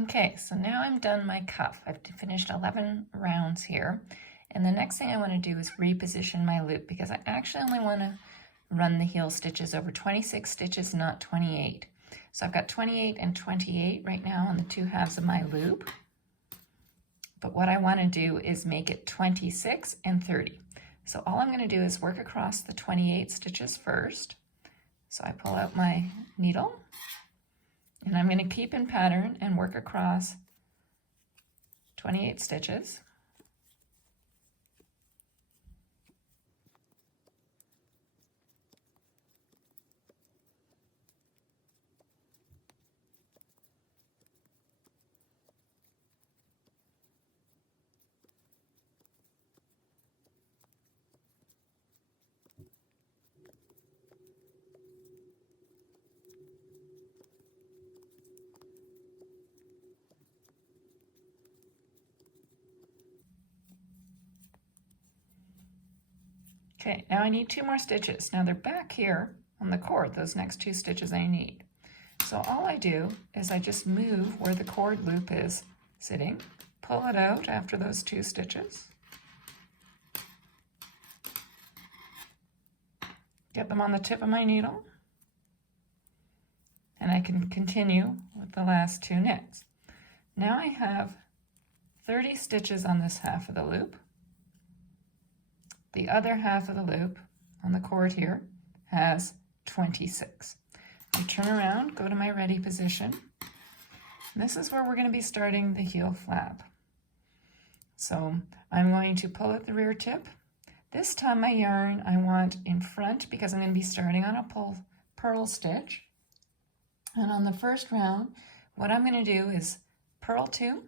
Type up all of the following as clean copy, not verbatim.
Okay, so now I'm done my cuff. I've finished 11 rounds here. And the next thing I want to do is reposition my loop because I actually only want to run the heel stitches over 26 stitches, not 28. So I've got 28 and 28 right now on the two halves of my loop. But what I want to do is make it 26 and 30. So all I'm going to do is work across the 28 stitches first. So I pull out my needle and I'm going to keep in pattern and work across 28 stitches. Okay, now I need 2 more stitches. Now they're back here on the cord, those next 2 stitches I need. So all I do is I just move where the cord loop is sitting, pull it out after those 2 stitches, get them on the tip of my needle, and I can continue with the last 2 knits. Now I have 30 stitches on this half of the loop. The other half of the loop on the cord here has 26. I turn around, go to my ready position. And this is where we're going to be starting the heel flap. So I'm going to pull at the rear tip. This time my yarn I want in front because I'm going to be starting on a purl stitch. And on the first round, what I'm going to do is purl 2,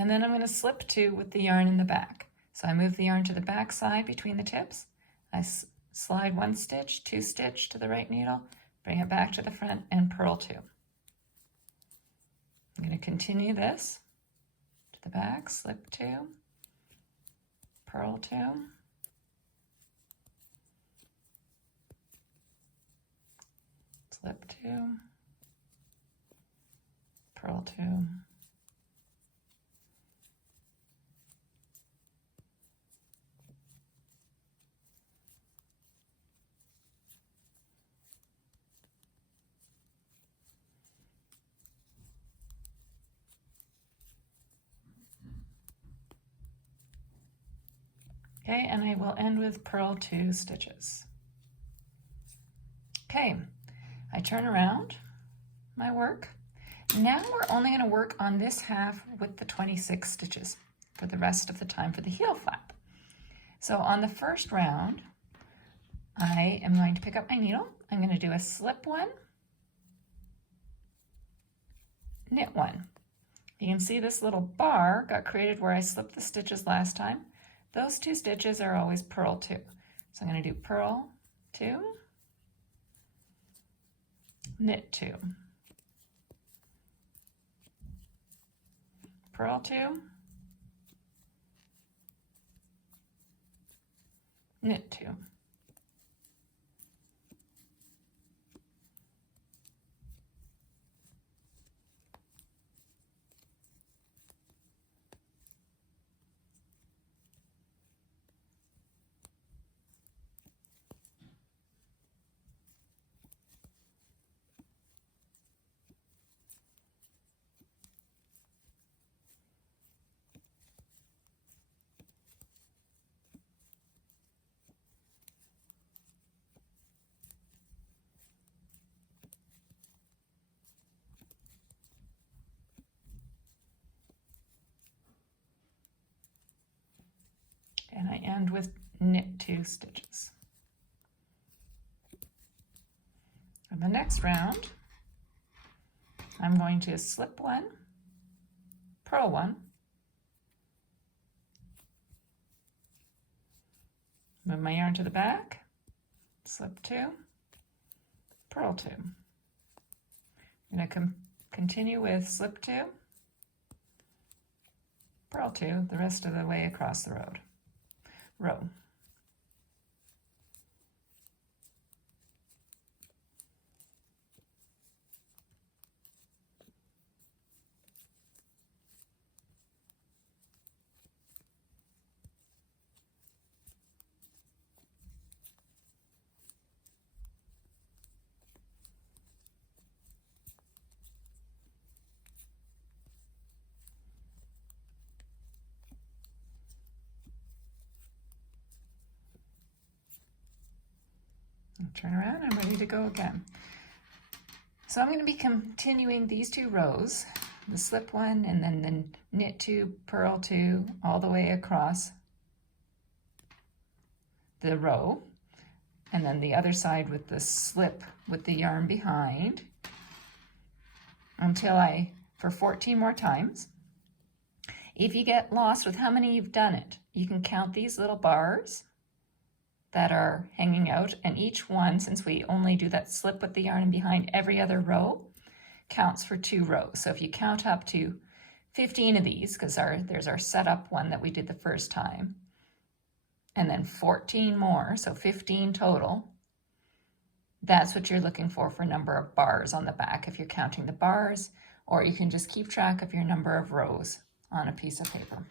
and then I'm going to slip 2 with the yarn in the back. So I move the yarn to the back side between the tips. I slide 1 stitch, 2 stitch to the right needle, bring it back to the front, and purl 2. I'm going to continue this to the back, slip 2, purl 2, slip 2, purl 2, okay, and I will end with purl 2 stitches. Okay, I turn around my work. Now we're only going to work on this half with the 26 stitches for the rest of the time for the heel flap. So on the first round, I am going to pick up my needle. I'm going to do a slip 1, knit 1. You can see this little bar got created where I slipped the stitches last time. Those 2 stitches are always purl 2. So I'm going to do purl 2, knit 2, purl 2, knit 2. And I end with knit 2 stitches. For the next round, I'm going to slip 1, purl 1, move my yarn to the back, slip 2, purl 2. I'm going to continue with slip 2, purl 2 the rest of the way across the row. Turn around, I'm ready to go again. So I'm going to be continuing these 2 rows, the slip one and then the knit 2, purl 2, all the way across the row, and then the other side with the slip with the yarn behind until for 14 more times. If you get lost with how many you've done it, you can count these little bars that are hanging out, and each one, since we only do that slip with the yarn behind every other row, counts for 2 rows. So if you count up to 15 of these, because there's our setup one that we did the first time, and then 14 more, so 15 total, that's what you're looking for number of bars on the back if you're counting the bars, or you can just keep track of your number of rows on a piece of paper.